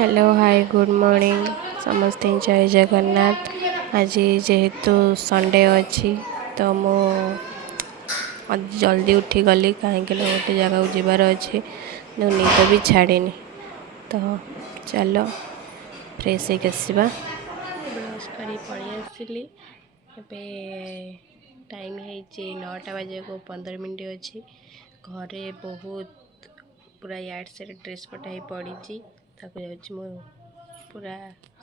Hello hi good morning समस्ते जय जगन्नाथ। आज जेहेतु संडे अच्छी तो मु जल्दी उठी गली कहीं गोटे जगह जीवार अच्छे निद भी छाड़नी तो चलो फ्रेश होगा ब्रश कर पलि आसली टाइम है 9टा बजे को 15 मिनट अच्छी घरे बहुत पूरा याड से ड्रेस पटाई पड़ी मु पूरा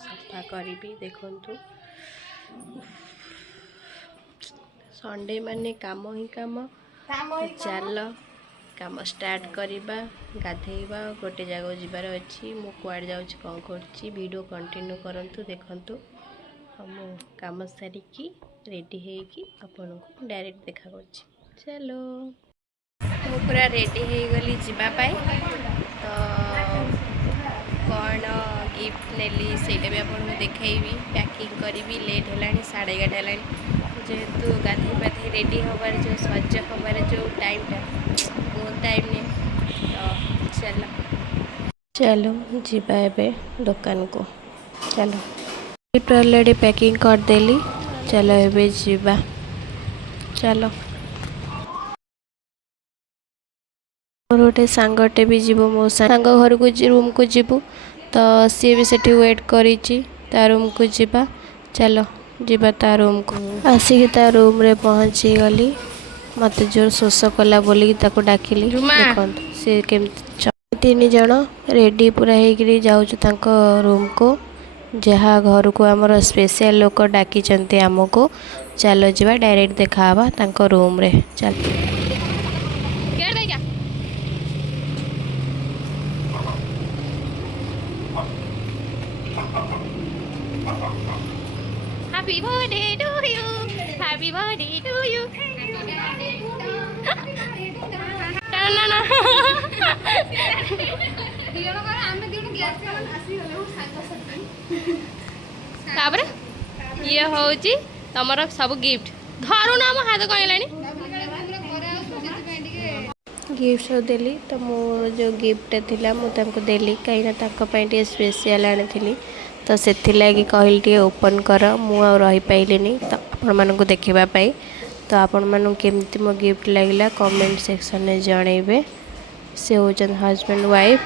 सफा करी देखु संडे माने काम ही काम तो चल काम स्टार्ट करवा गाधेवा गोटे जगह जीवार अच्छी मु कुआड़ जाऊँ कौन कर कंटिन्यू करंतु देखंतु मु काम सारिकी रेडी होगी आपन को डायरेक्ट देखा कर चलो मु पूरा रेडी हो गली जीवाई तो कौन गिफ्ट नेली सेटा भी आपको देखी पैकिंग करी लेट है 11:30 है जेहेतु गाधे पाधे रेडी हबार जो सज हबार जो टाइमटा बहुत टाइम नहीं तो चलो चलो जीवा एबे दुकान को चलो गिफ्ट ऑलरेडी पैकिंग करदेली चलो एबे जीवा चलो मोर गोटे सांगटे भी जीव मो सांग घर को रूम को जीवु तो सी भी सेठी वेट करी रूम को जीवा चलो जीवा ता रूम को आसिक ता रूम रे पहुँची गली मत जोर शोष कला बोली डाकिली देखो सी केमती 3 जन रेडी पूरा होगी जाऊँ रूम को जहाँ घर को आमर स्पेशल लोक डाकी आमको चलो जीवा डायरेक्ट देखा रूम रे चल Happy birthday to you. Happy birthday to you. ना ना तापर ये होची तमर सब गिफ्ट धरु ना हम हाथ कहलानी गिफ्ट सब देली तो मोर जो गिफ्ट थिला मु तांको देली कहीं ना स्पेशल आनी तो से कहली टे ओपन कर मु रही पाइलिनी तो आपण मानक देखापी तो आपण मानक केमती मो गिफ्ट लगे कमेंट सेक्शन में जनइबे से होचन हस्बैंड वाइफ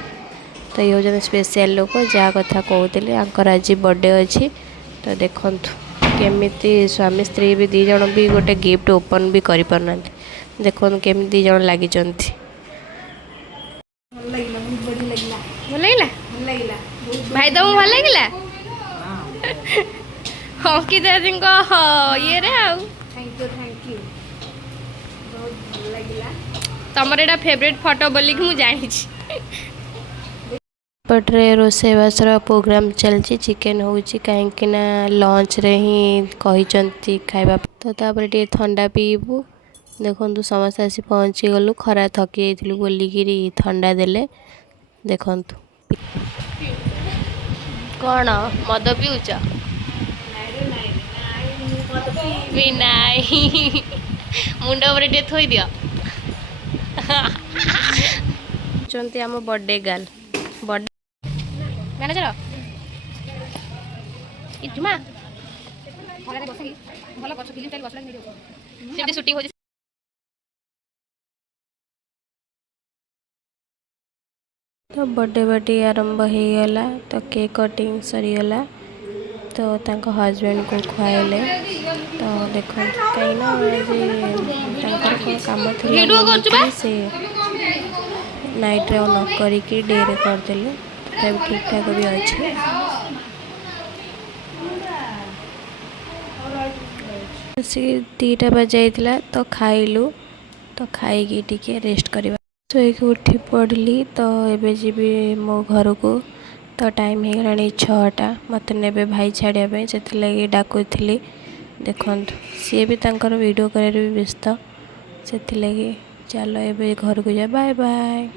तो ये होचन स्पेशल लोक जहाँ कथा कहते आंकर आज बर्थडे अच्छी तो देखु केमिति स्वामी स्त्री भी 2 जन भी गोटे गिफ्ट ओपन भी कर पारना देखो केमी 2 जन लगी भल लगे भाई तुमको भल लगे अंकिता जी ये रे थैंक यू बहुत भल लगिला तमर एटा फेवरेट फोटो बोली कि मु जानी पटरे रोसेबासर प्रोग्राम चलची चिकेन होची कहीं ना लंच रे ही कही खाइबा तो तापर टे ठंडा पीबू देखु समस्त आसी पहुँची गलु खरा थकी जाइलु बोलिकी ठंडा देले देखु कौन मद पिउच मुंड पर टे थोई दियो आम बर्थडे गर्ल बर्थडे मैनेजर जुमा शूटिंग हो तो बर्थडे पार्टी आरंभ हो गला तो केक कटिंग सरीगला तो तांको हस्बैंड को खुआले तो देखो कहीं काम थी से नाइट रे न करिकी डे रे करदेले तब ठीक ठाक भी अच्छे से 2टा बजाइला तो खाइलु तो खाई टिके रेस्ट करवा सोईक उठी पड़ली तो एबे जीवी मो घर को तो टाइम हो गला 6टा मत ने भाई छाड़िया से डाकुली देखु सी भी तांकर वीडियो कर व्यस्त से चलो एबे घर को जा बाय बाय।